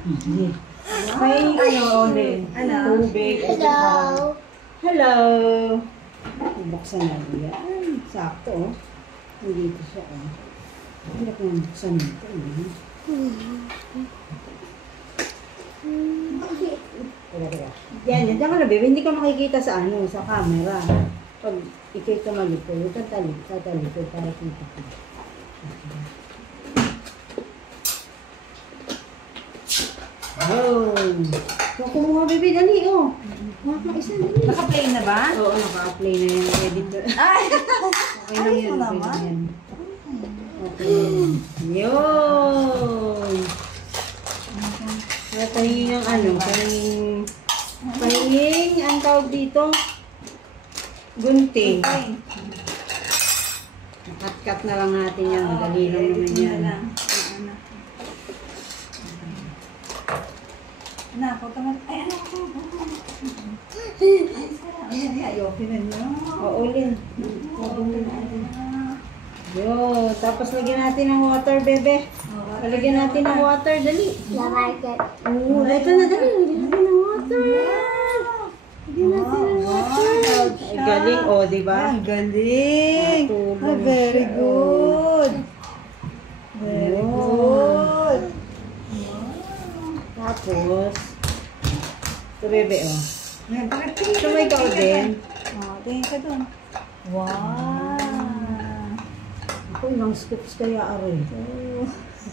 Hindi. May ulit. Tubig. Hello. Hello. Buksan na yan. Sakto. Nandito siya. Hindi ko buksan nito. Yan, diyan ka na, baby. Hindi ka makikita sa sa camera. Pag ikay tumaliko, yung tataliko para kita ko. Oh. So, kumuha, baby. Dali, oh. Isa, dali. Naka-play na ba? Oo, naka-play na yan. Editor. Ay! Okay lang yan. naman. Okay. Yun. Pahingin ng pahingin ang tawag dito. Gunting. Cut-cut na lang natin yan. Dali lang naman yan. Ako taman. Ay, ano ako? Ayoko na niyo. Oo, Lin. Yun. Tapos lagyan natin ng water, bebe. Lagyan natin ng water. Dali. Oo, ito na. Dali. Lagyan natin ng water. Lagyan natin ng water. Ay, galing. O, diba? Ang galing. Very good. Very good. Tapos, ito, bebe, o. Ito may ikaw din. Tingin ka doon. Wow. Ako, ilang scoops kaya aray.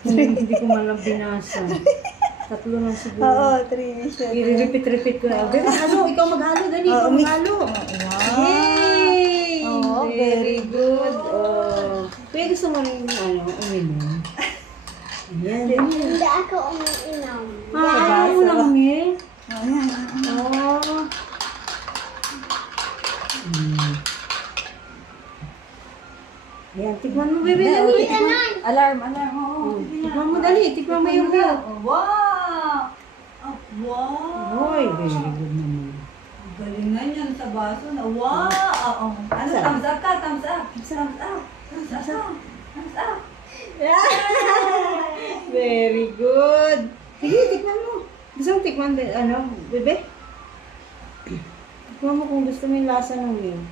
Hindi ko man lang binasa. 3 lang siguro. Oo, 3 siya. I-repeat ko na. Bebe, ikaw maghalo. Dali, ikaw maghalo. Wow. Yay! Oh, Very good. Oh. Kaya gusto mo rin, uminom. Ayan. Hindi ako umiinom. Ayaw mo lang, Mil. Oh. Ayan, tikman mo, bebe. Dali. Alarm. Oo. Tikman mo, dali. Tikman mo yung milk. Wow. Wow. Oy, very good naman. Galingan yan sa baso na. Wow. Ano, thumbs up ka? Thumbs up. Thumbs up. Thumbs up. Thumbs up. Very good. Sige, tikman mo. Gusto mo tikman, bebe? Tikman mo kung gusto mo yung lasa ng milk.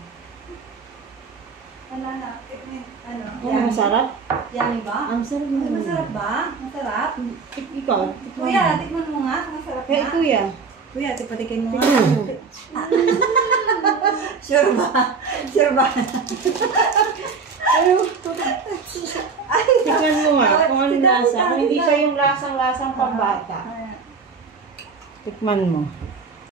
Yan. Masarap? Yan ba? Ang sarap mo. Masarap ba? Masarap? Ikaw, tikman Kuya, mo. tikman mo nga. Masarap Eh, na. kuya. Kuya, tipatikin mo nga. Tikman mo. Sure ba? Sure ba? Tikman mo nga kung anong lasa. Kung hindi siya yung lasang-lasang pambata. Tikman mo.